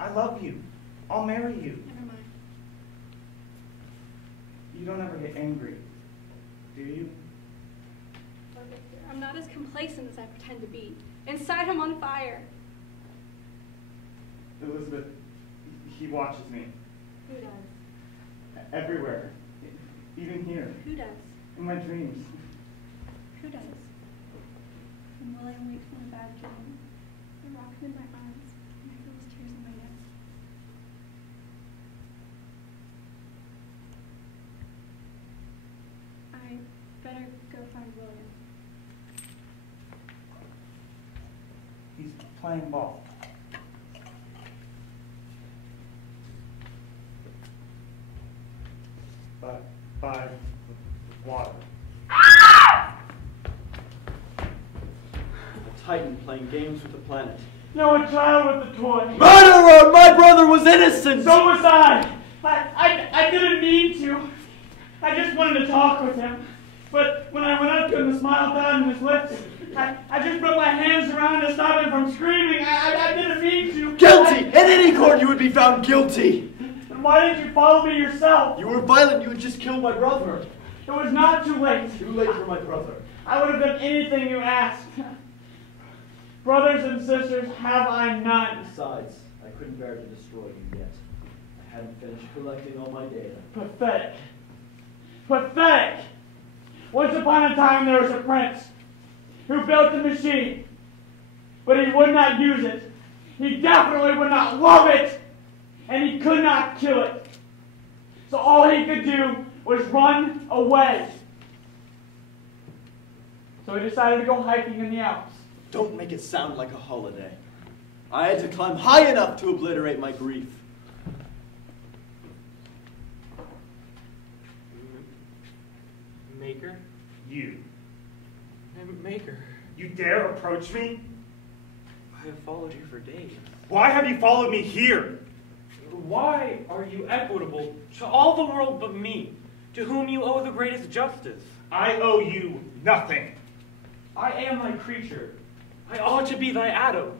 I love you. I'll marry you. Never mind. You don't ever get angry, do you? Poor Victor. I'm not as complacent as I pretend to be. Inside, I'm on fire. Elizabeth, he watches me. Who does? Everywhere. Even here. Who does? In my dreams. Who does? And will I wake from a bad dream? I rock him in my arms, and I feel his tears in my neck. I better go find William. He's playing ball. By water. A titan playing games with the planet. No, a child with a toy. Murderer! My brother was innocent! So was I! I didn't mean to. I just wanted to talk with him. But when I went up to him, the smile died on his lips. I just put my hands around him to stop him from screaming. I didn't mean to. Guilty! In any court you would be found guilty! Then why didn't you follow me yourself? You were violent. You had just killed my brother. It was not too late. Too late for my brother. I would have done anything you asked. Brothers and sisters, have I none? Besides, I couldn't bear to destroy you yet. I hadn't finished collecting all my data. Pathetic. Pathetic! Once upon a time there was a prince who built a machine, but he would not use it. He definitely would not love it, and he could not kill it. So all he could do was run away. So he decided to go hiking in the Alps. Don't make it sound like a holiday. I had to climb high enough to obliterate my grief. Maker? You. Maker. You dare approach me? I have followed you for days. Why have you followed me here? Why are you equitable to all the world but me, to whom you owe the greatest justice? I owe you nothing. I am thy creature. I ought to be thy Adam.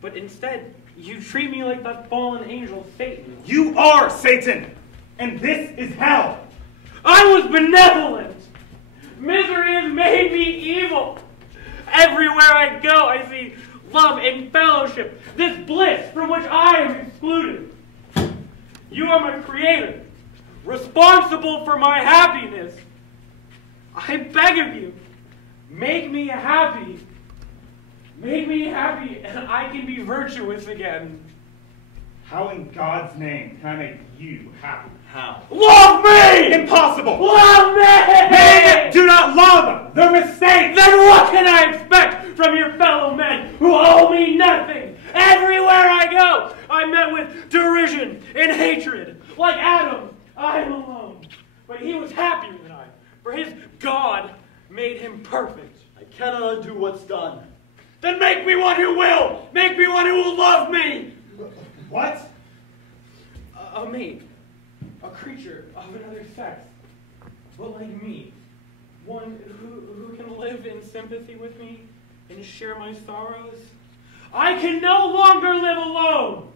But instead, you treat me like that fallen angel, Satan. You are Satan, and this is hell. I was benevolent. Misery has made me evil. Everywhere I go, I see love and fellowship, this bliss from which I am excluded. You are my creator, responsible for my happiness. I beg of you, make me happy. Make me happy, and I can be virtuous again. How in God's name can I make you happy? How? Love me! Impossible! Love me! Men do not love! They're mistakes! Then what can I expect from your fellow men who owe me nothing? Everywhere I go, I'm met with derision and hatred. Like Adam, I am alone. But he was happier than I, for his God made him perfect. I cannot undo what's done. Then make me one who will! Make me one who will love me! What? A mate. A creature of another sex. But like me. One who can live in sympathy with me and share my sorrows. I can no longer live alone!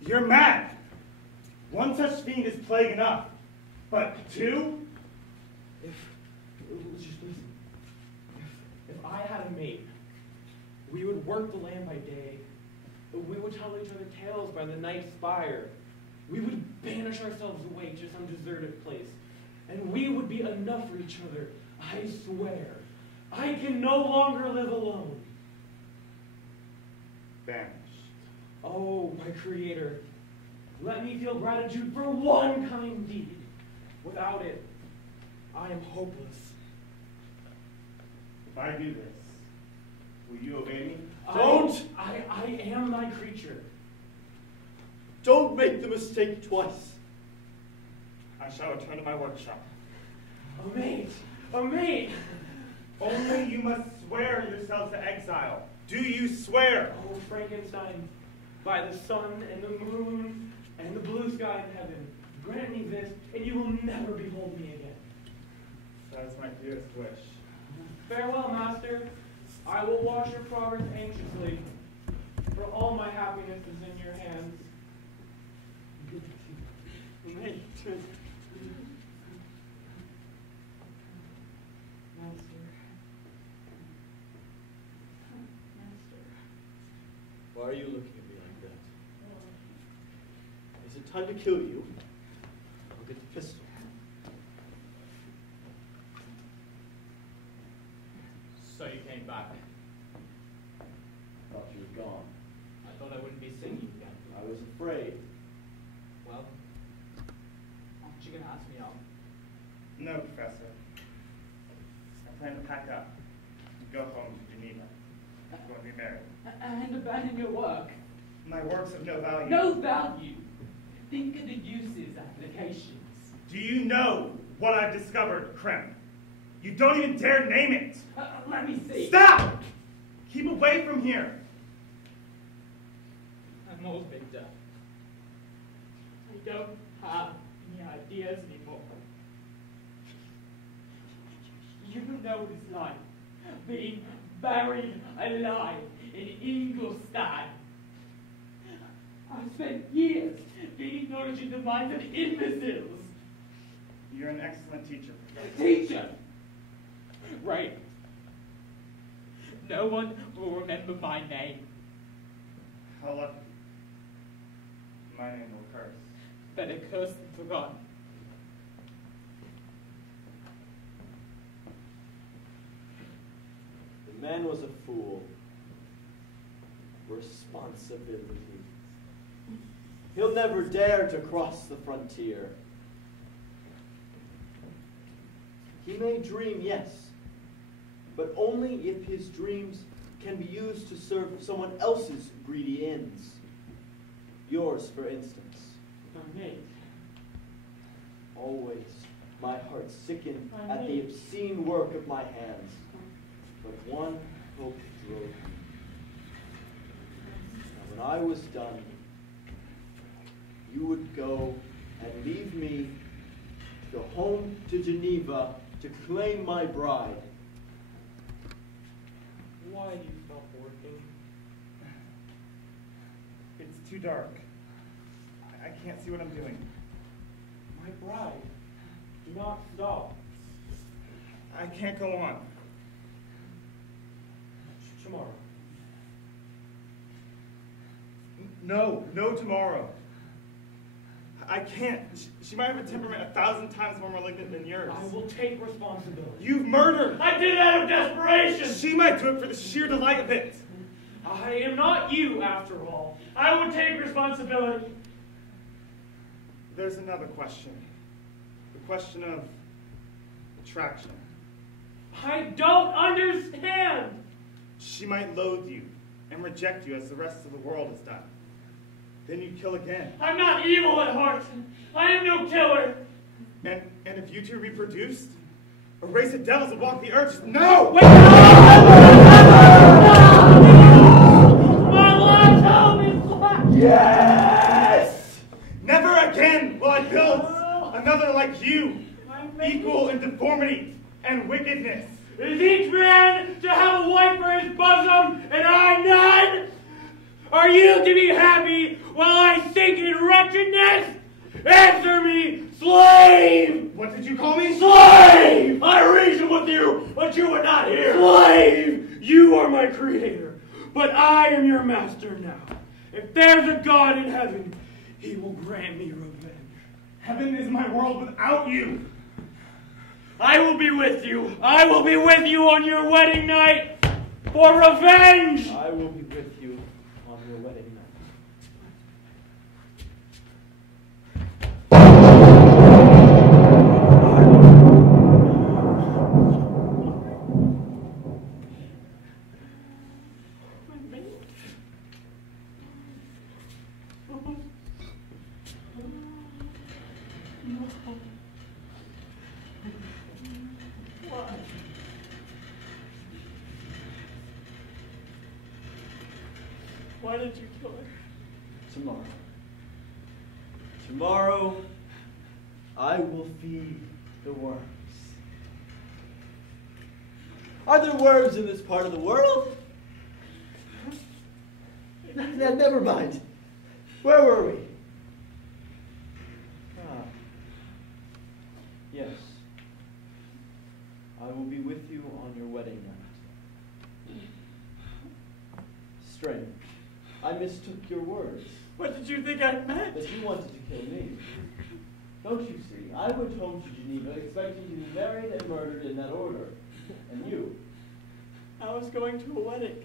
You're mad. One such fiend is plague enough. But two? Just listen. If I had a mate, we would work the land by day. We would tell each other tales by the night's fire. we would banish ourselves away to some deserted place, and we would be enough for each other. I swear, I can no longer live alone. Banished. Oh, my Creator, let me feel gratitude for one kind deed. Without it, I am hopeless. If I do this, will you obey me? Don't! I am thy creature. Don't make the mistake twice. I shall return to my workshop. A mate! A mate! Only you must swear yourselves to exile. Do you swear? Oh, Frankenstein, by the sun and the moon and the blue sky in heaven, grant me this, and you will never behold me again. That is my dearest wish. Farewell, master. I will watch your progress anxiously, for all my happiness is in your hands. Mate. Why are you looking at me like that? Is it time to kill you? I'll get the pistol. So you came back. Thought you were gone. I thought I wouldn't be seeing you again. I was afraid. Well, aren't you going to ask me out? No, Professor. I plan to pack up and go home to Geneva. I'm going to be married. And abandon your work. My work's of no value. No value. Think of the uses, applications. Do you know what I've discovered, Krem? You don't even dare name it. Let me see. Stop! Keep away from here. I'm old, Victor. I don't have any ideas anymore. You know what it's like being buried alive in Ingolstadt. I've spent years gaining knowledge in the minds of imbeciles. You're an excellent teacher. Teacher! Right. No one will remember my name. How lucky. My name will curse. Better cursed than forgotten. The man was a fool. Responsibility. He'll never dare to cross the frontier. He may dream, yes, but only if his dreams can be used to serve someone else's greedy ends. Yours, for instance. Always my heart sickened at the obscene work of my hands, but one hope drove me. Now, when I was done, you would go and leave me to go home to Geneva to claim my bride. Why do you stop working? It's too dark. I can't see what I'm doing. My bride, do not stop. I can't go on. Tomorrow. No tomorrow. I can't. She might have a temperament 1,000 times more malignant than yours. I will take responsibility. You've murdered. I did it out of desperation. She might do it for the sheer delight of it. I am not you, after all. I will take responsibility. There's another question. The question of attraction. I don't understand. She might loathe you and reject you as the rest of the world has done. Then you kill again. I'm not evil at heart. I am no killer. And if you two reproduced, a race of devils will walk the earth. No! Wait! My last home is black! Yes! Never again will I build another like you, equal in deformity and wickedness. Is each man to have a wife for his bosom, and I none? Are you to be happy while I sink in wretchedness? Answer me, slave! What did you call me? Slave! I reasoned with you, but you would not hear. Slave! You are my creator, but I am your master now. If there's a God in heaven, He will grant me revenge. Heaven is my world without you. I will be with you. I will be with you on your wedding night for revenge. I will be with you on your wedding night. Why did you kill her? Tomorrow. Tomorrow, I will feed the worms. Are there worms in this part of the world? Never mind. Where were we? Ah. Yes. I will be with you on your wedding night. Strange. I mistook your words. What did you think I meant? That you wanted to kill me. Don't you see? I went home to Geneva expecting to be married and murdered in that order. And you? I was going to a wedding.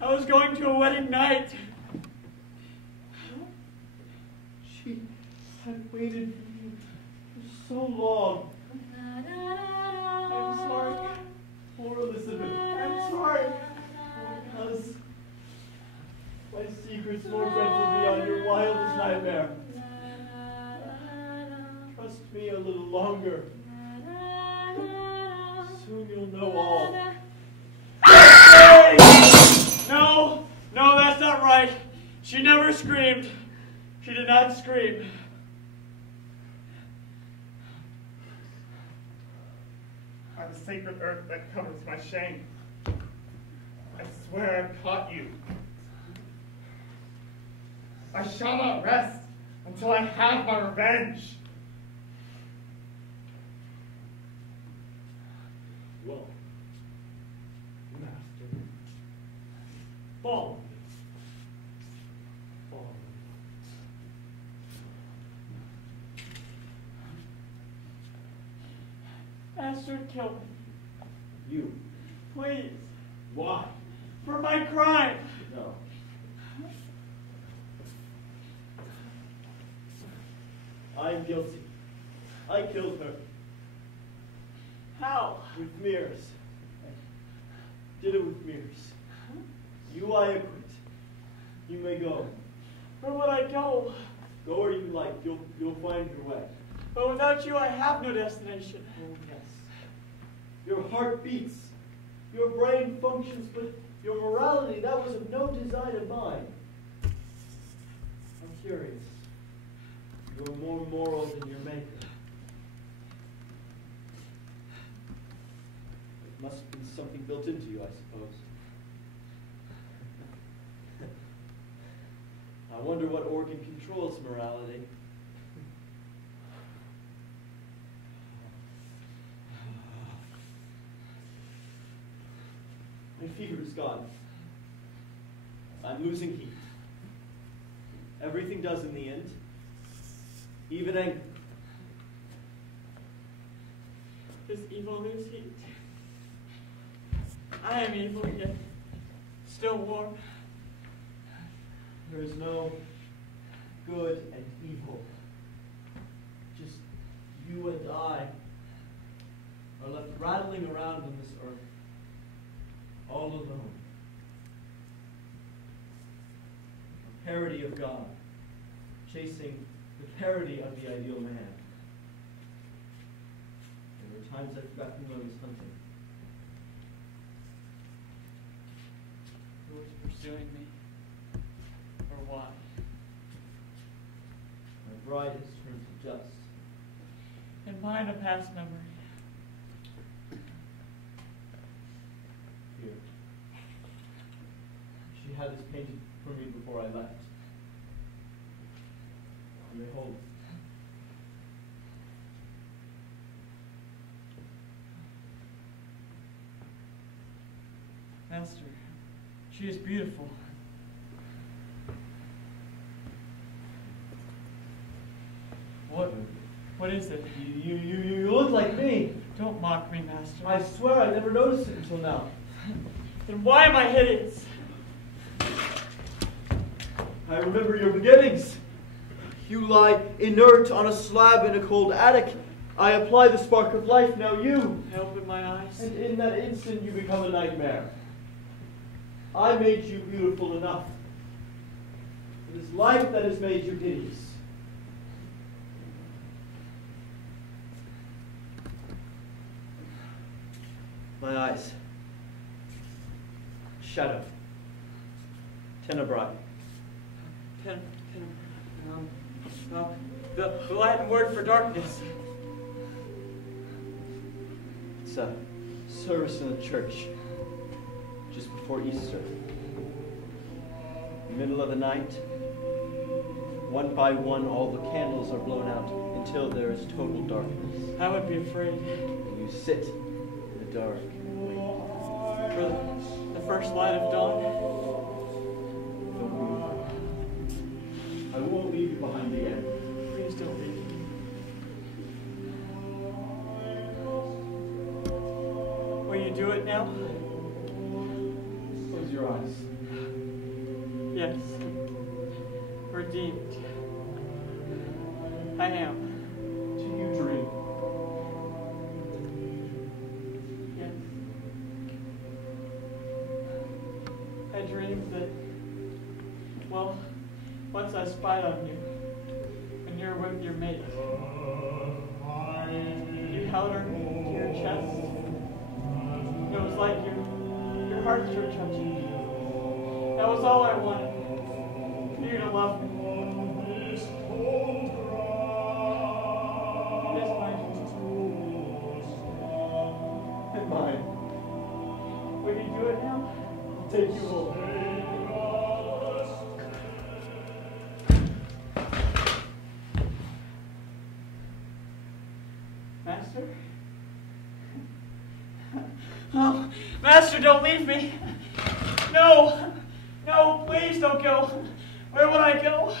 I was going to a wedding night. She had waited for you for so long. I'm sorry. Poor Elizabeth. I'm sorry. Because my secret's more dreadful beyond your wildest nightmare. Trust me a little longer. Soon you'll know all. No, that's not right. She never screamed. She did not scream. By the sacred earth that covers my shame, I swear I've caught you. I shall not rest until I have my revenge. Well, Master, follow me. Follow me. Master, kill me. You. Please. Why? For my crime. No. I am guilty. I killed her. How? With mirrors. Did it with mirrors. You I acquit. You may go. Where would I go? Go where you like. You'll find your way. But without you, I have no destination. Oh, yes. Your heart beats. Your brain functions, but your morality, that was of no design of mine. I'm curious. You're more moral than your maker. It must have been something built into you, I suppose. I wonder what organ controls morality. My fever is gone. I'm losing heat. Everything does in the end. Even anger. Does evil lose heat? I am evil, yet still warm. There is no good and evil. Just you and I are left rattling around on this earth, all alone. A parody of God, chasing the parody of the ideal man. There were times I forgot who I was hunting. Who was pursuing me? Or why? My bride has turned to dust. And mine a past memory. Here. She had this painted for me before I left. You may hold it. Master, she is beautiful. What is it? You look like me. Don't mock me, Master. I swear I never noticed it until now. Then why am I hideous? I remember your beginnings. You lie inert on a slab in a cold attic. I apply the spark of life, now you. I open my eyes. And in that instant you become a nightmare. I made you beautiful enough. It is life that has made you hideous. My eyes. Shadow. Tenebrae. The Latin word for darkness. It's a service in the church just before Easter. Middle of the night, one by one, all the candles are blown out until there is total darkness. I would be afraid. And you sit in the dark and wait. For the first light of dawn. I won't leave you behind again. Please don't leave me. Will you do it now? Close your eyes. Yes. Redeemed. I am. Do you dream? Yes. I dreamed that, well, once I spied on you, when you were with your mate. You held her to your chest. It was like your hearts were touching. That was all I wanted. For you to love me. Yes, mine. And mine. Will you do it now? I'll take you home. Master? Oh, Master, don't leave me. No. No, please don't go. Where would I go?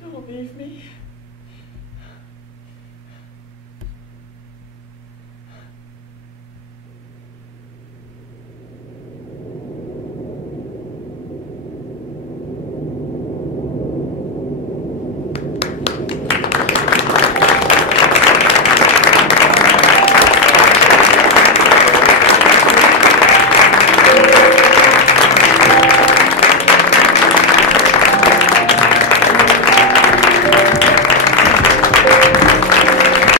Don't leave me.